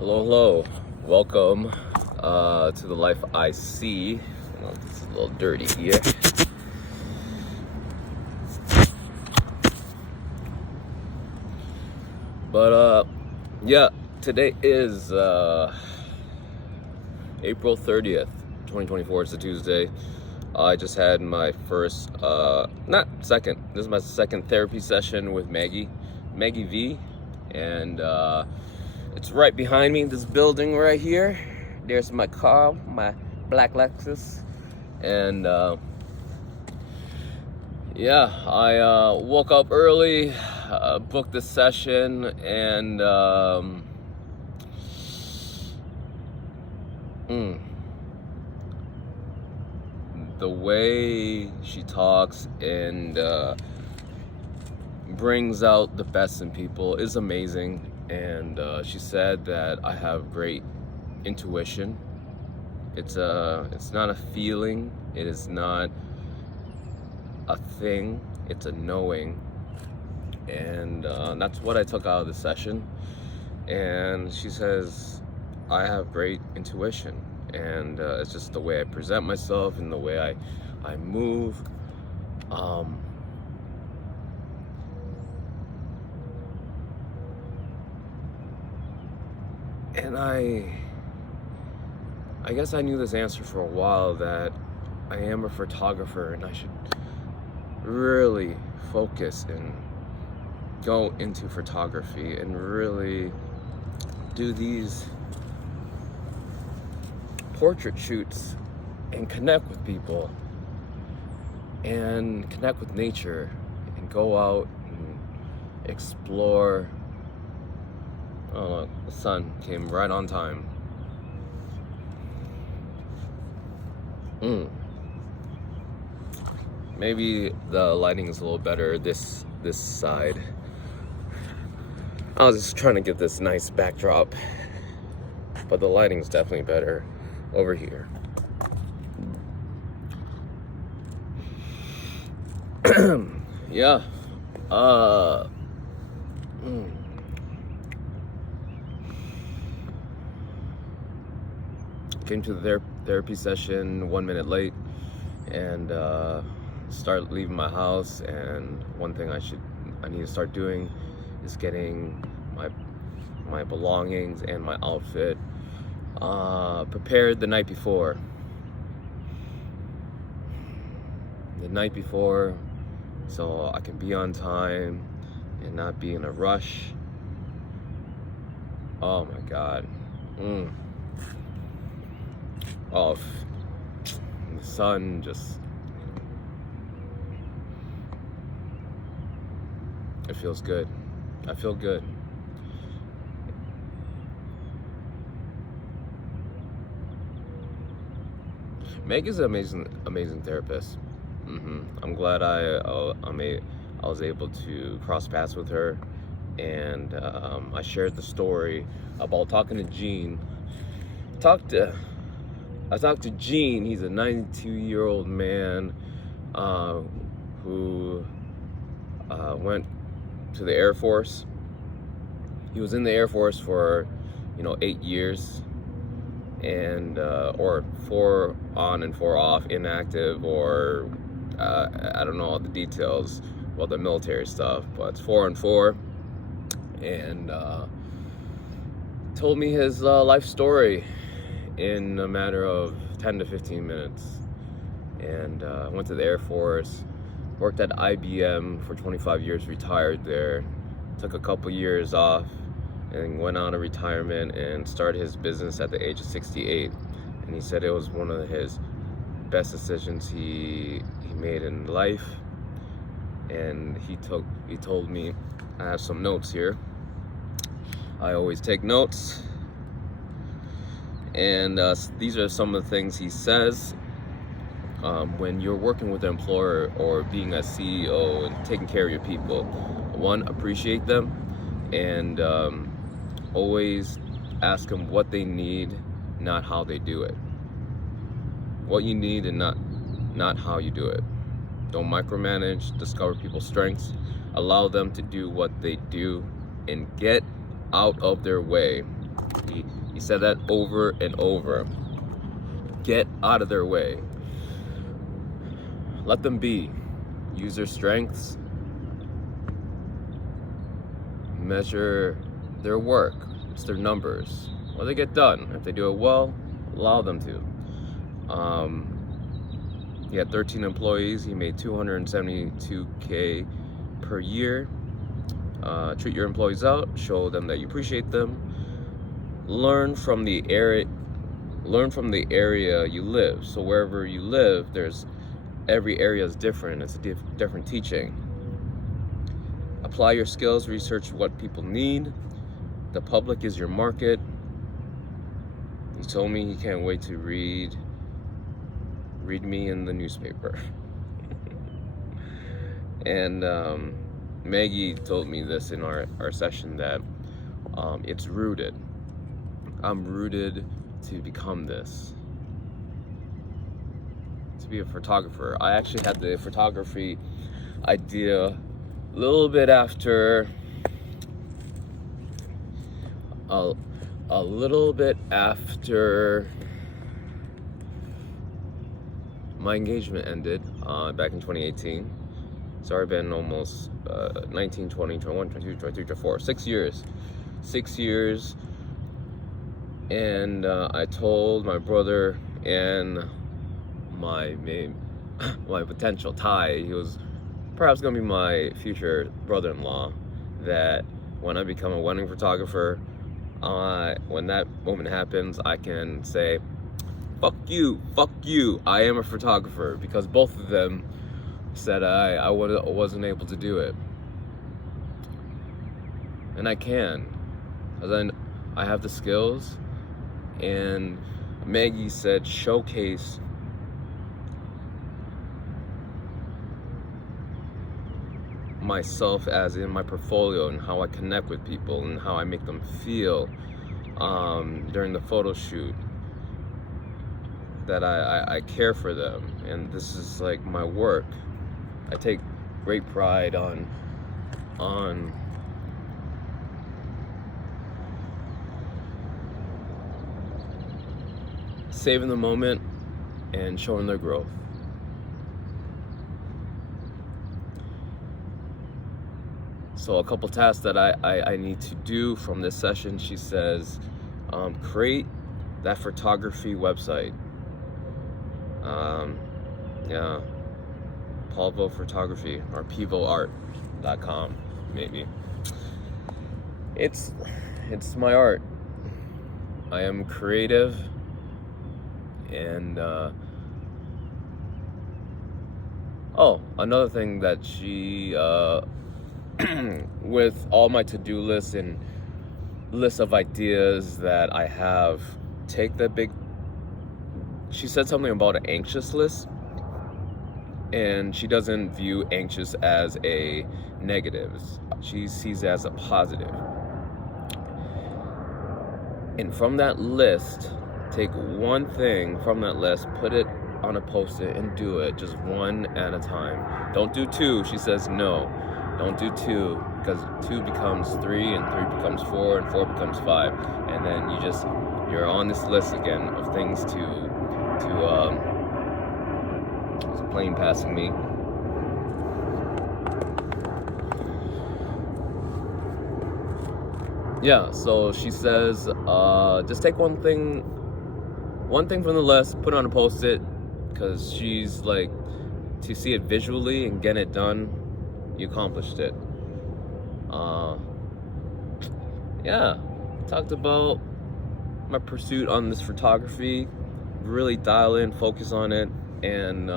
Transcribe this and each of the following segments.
Hello, hello. Welcome to the life I see. Well, it's a little dirty here. But yeah, today is April 30th, 2024. It's a Tuesday. I just had my first, not second, this is my second therapy session with Maggie V. And it's right behind me, this building right here. There's my car, my black Lexus. And yeah, I woke up early, booked the session, and the way she talks and brings out the best in people is amazing. And she said that I have great intuition. It's not a feeling. It is not a thing. It's a knowing. And that's what I took out of the session. And she says I have great intuition, and it's just the way I present myself and the way I move. And I guess I knew this answer for a while, that I am a photographer and I should really focus and go into photography and really do these portrait shoots and connect with people and connect with nature and go out and explore. Oh, the sun came right on time. Maybe the lighting is a little better this side. I was just trying to get this nice backdrop, but the lighting's definitely better over here. Yeah. Came to the therapy session 1 minute late, and start leaving my house. And one thing I need to start doing is getting my belongings and my outfit prepared the night before. So I can be on time and not be in a rush. Oh my God. Oh, the sun just, it feels good. I feel good. Meg is an amazing therapist. I'm glad I was able to cross paths with her, and I shared the story about talking to Gene. I talked to Gene. He's a 92-year-old man who went to the Air Force. He was in the Air Force for 8 years, and or 4 on and 4 off, inactive, or I don't know all the details about the military stuff, but it's 4 and 4. And told me his life story in a matter of 10 to 15 minutes. And went to the Air Force, worked at IBM for 25 years, retired there, took a couple years off, and went on a retirement and started his business at the age of 68. And he said it was one of his best decisions he made in life. And he told me, I have some notes here. I always take notes. And these are some of the things he says. When you're working with an employer or being a CEO and taking care of your people, one, appreciate them, and always ask them what they need, not how they do it. What you need and not how you do it. Don't micromanage. Discover people's strengths. Allow them to do what they do and get out of their way. He said that over and over. Get out of their way. Let them be. Use their strengths. Measure their work. It's their numbers. Well, they get done. If they do it well, allow them to. He had 13 employees. He made $272K per year. Treat your employees out. Show them that you appreciate them. Learn from the area you live. So wherever you live, every area is different. It's a different teaching. Apply your skills. Research what people need. The public is your market. He told me he can't wait to read me in the newspaper. And Maggie told me this in our session, that it's rooted. I'm rooted to become this, to be a photographer. I actually had the photography idea a little bit after my engagement ended back in 2018. It's already been almost 19, 20, 21, 22, 23, 24, 6 years. 6 years. And I told my brother and my potential Ty, he was perhaps going to be my future brother-in-law, that when I become a wedding photographer, when that moment happens, I can say, fuck you, I am a photographer, because both of them said I wasn't able to do it. And I can, because then I have the skills. And Maggie said, showcase myself as in my portfolio, and how I connect with people and how I make them feel during the photo shoot, that I care for them. And this is like my work. I take great pride on saving the moment and showing their growth. So a couple tasks that I need to do from this session, she says, create that photography website. Yeah, Polvo Photography, or pivoart.com, maybe. It's my art. I am creative, and another thing that she with all my to-do lists and list of ideas that I have, she said something about an anxious list, and she doesn't view anxious as a negative. She sees it as a positive. And from that list, take one thing from that list, put it on a post-it, and do it just one at a time. Don't do two. She says no. Don't do two, because 2 becomes 3, and 3 becomes 4, and 4 becomes 5, and then you're on this list again of things to there's a plane passing me. Yeah, so she says, just take one thing from the list, put it on a post-it, because she's like, to see it visually and get it done, you accomplished it. Yeah, talked about my pursuit on this photography, really dial in, focus on it, and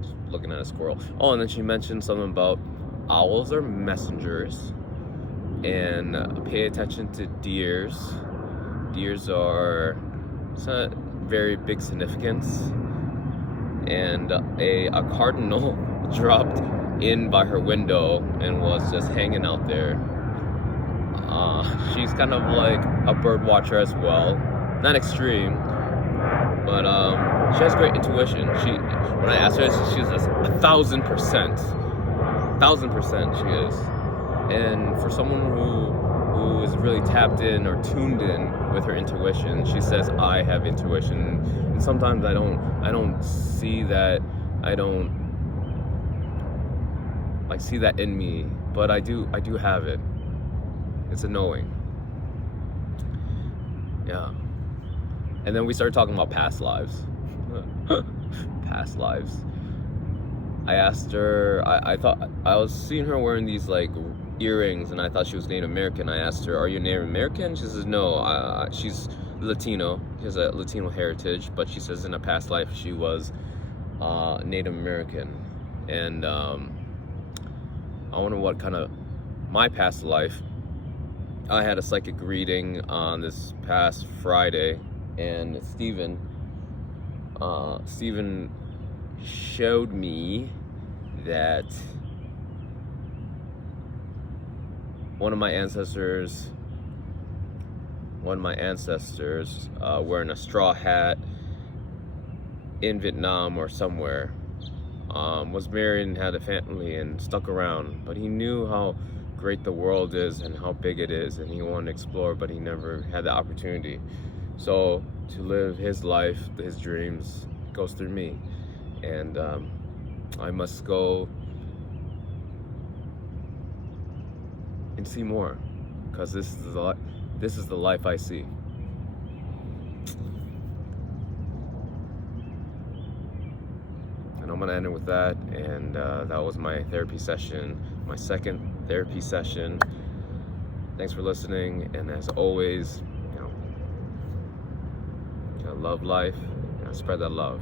just looking at a squirrel. Oh, and then she mentioned something about owls are messengers, and pay attention to deers. Deers are very big significance, and a cardinal dropped in by her window and was just hanging out there. She's kind of like a bird watcher as well, not extreme, but she has great intuition. When I asked her, she was just 1,000%. 1,000% she is. And for someone who is really tapped in or tuned in with her intuition, she says, I have intuition. And sometimes I don't see that. I don't like see that in me, but I do have it. It's a knowing. Yeah. And then we started talking about past lives. Past lives. I asked her, I thought I was seeing her wearing these like earrings, and I thought she was Native American. I asked her, are you Native American? She says no, she's Latino. She has a Latino heritage, but she says in a past life she was Native American. And I wonder what kind of my past life. I had a psychic reading on this past Friday, and Stephen showed me that one of my ancestors wearing a straw hat in Vietnam or somewhere, was married and had a family and stuck around, but he knew how great the world is and how big it is, and he wanted to explore, but he never had the opportunity. So to live his life, his dreams, goes through me, and I must go and see more, because this is the life I see. And I'm gonna end it with that. And that was my therapy session, my second therapy session. Thanks for listening, and as always, love life, spread that love.